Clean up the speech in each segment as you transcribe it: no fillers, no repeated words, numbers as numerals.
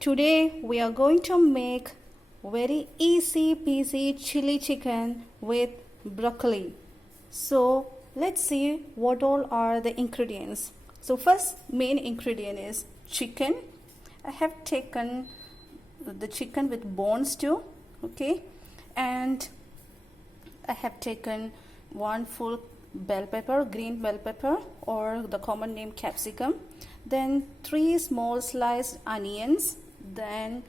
Today we are going to make very easy peasy chili chicken with broccoli. So let's see what all are the ingredients. So first main ingredient is chicken. I have taken the chicken with bones too, okay, and I have taken one full bell pepper, green bell pepper, or the common name capsicum, then 3 small sliced onions, then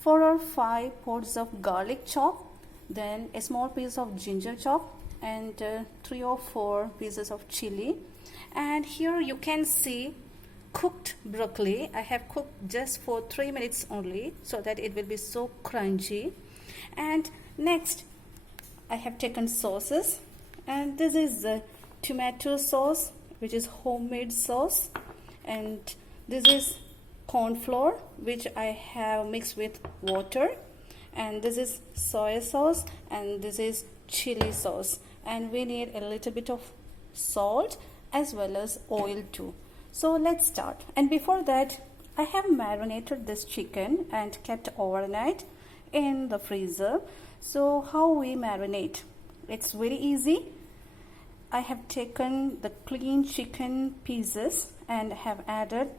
4 or 5 pods of garlic chop, then a small piece of ginger chop, and 3 or 4 pieces of chili. And here you can see cooked broccoli. I have cooked just for 3 minutes only so that it will be so crunchy. And next I have taken sauces, and this is the tomato sauce, which is homemade sauce, and this is corn flour which I have mixed with water, and this is soy sauce, and this is chili sauce, and we need a little bit of salt as well as oil too. So let's start. And before that, I have marinated this chicken and kept overnight in the freezer. So how we marinate? It's very easy. I have taken the clean chicken pieces and have added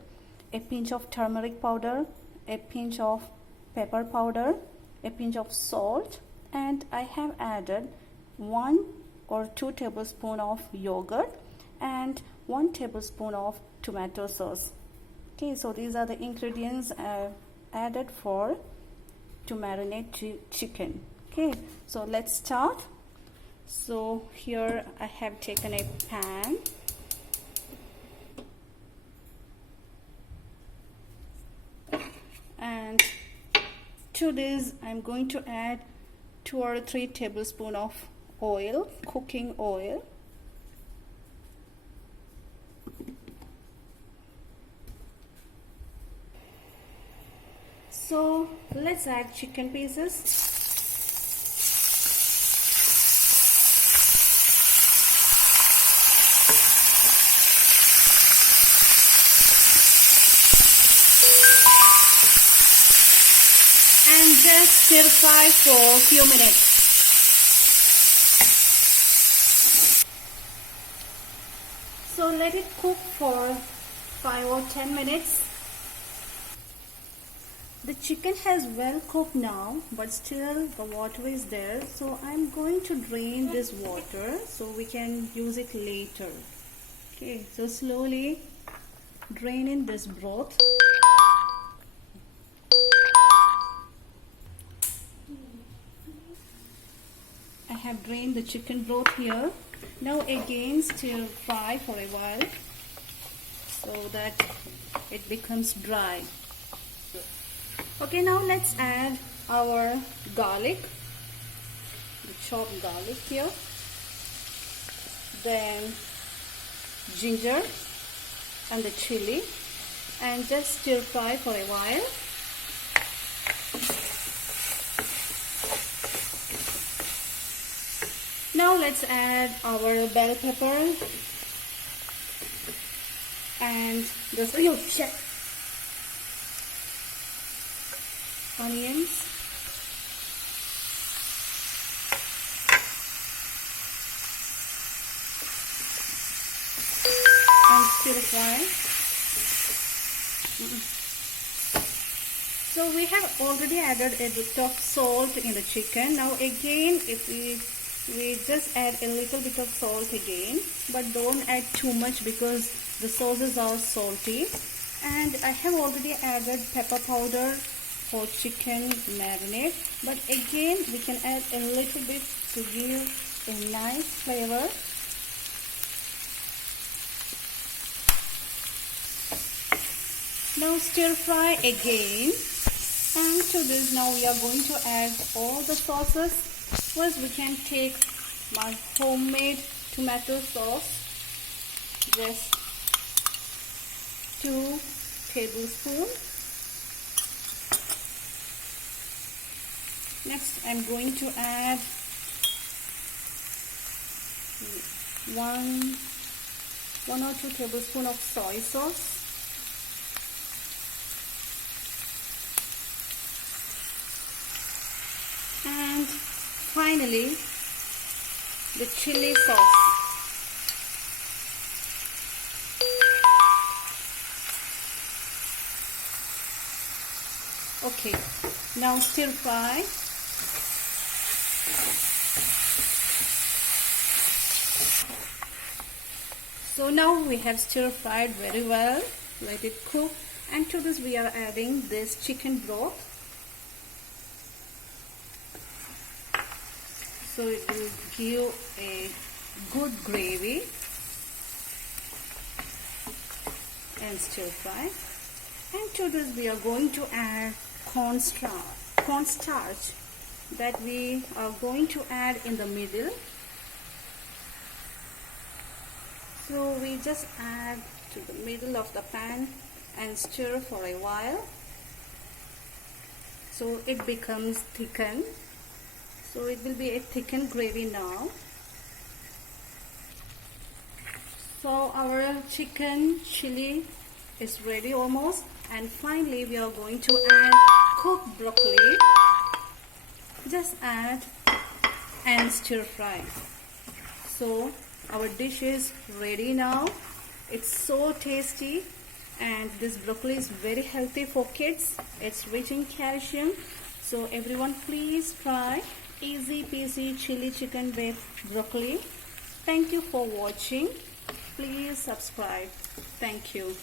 a pinch of turmeric powder, a pinch of pepper powder, a pinch of salt, and I have added 1 or 2 tablespoons of yogurt and 1 tablespoon of tomato sauce. Okay, so these are the ingredients added for to marinate chicken. Okay, so let's start. So here I have taken a pan, and to this I'm going to add 2 or 3 tablespoons of oil, cooking oil. So let's add chicken pieces. And just stir fry for a few minutes. So let it cook for 5 or 10 minutes. The chicken has well cooked now, but still the water is there. So I'm going to drain this water so we can use it later. Okay, so slowly drain in this broth. I have drained the chicken broth here. Now again stir fry for a while so that it becomes dry. Okay, now let's add our garlic, the chopped garlic here, then ginger and the chili, and just stir fry for a while. Now let's add our bell pepper and the onions, and stir fry. So we have already added a bit of salt in the chicken. Now again, if we just add a little bit of salt again, but don't add too much because the sauces are salty. And I have already added pepper powder for chicken marinade, but again we can add a little bit to give a nice flavor. Now stir fry again, and to this now we are going to add all the sauces. First we can take my homemade tomato sauce, just 2 tablespoons. Next I'm going to add 1 or 2 tablespoons of soy sauce, And finally, the chili sauce. Okay, now stir fry. So now we have stir fried very well. Let it cook, and to this we are adding this chicken broth. So it will give a good gravy and stir fry. And to this we are going to add cornstarch that we are going to add in the middle. So we just add to the middle of the pan and stir for a while so it becomes thickened. So it will be a thickened gravy now. So our chicken chili is ready almost, and finally we are going to add cooked broccoli. Just add and stir fry. So our dish is ready now. It's so tasty, and this broccoli is very healthy for kids. It's rich in calcium. So everyone, please try easy peasy chili chicken with broccoli. Thank you for watching. Please subscribe. Thank you.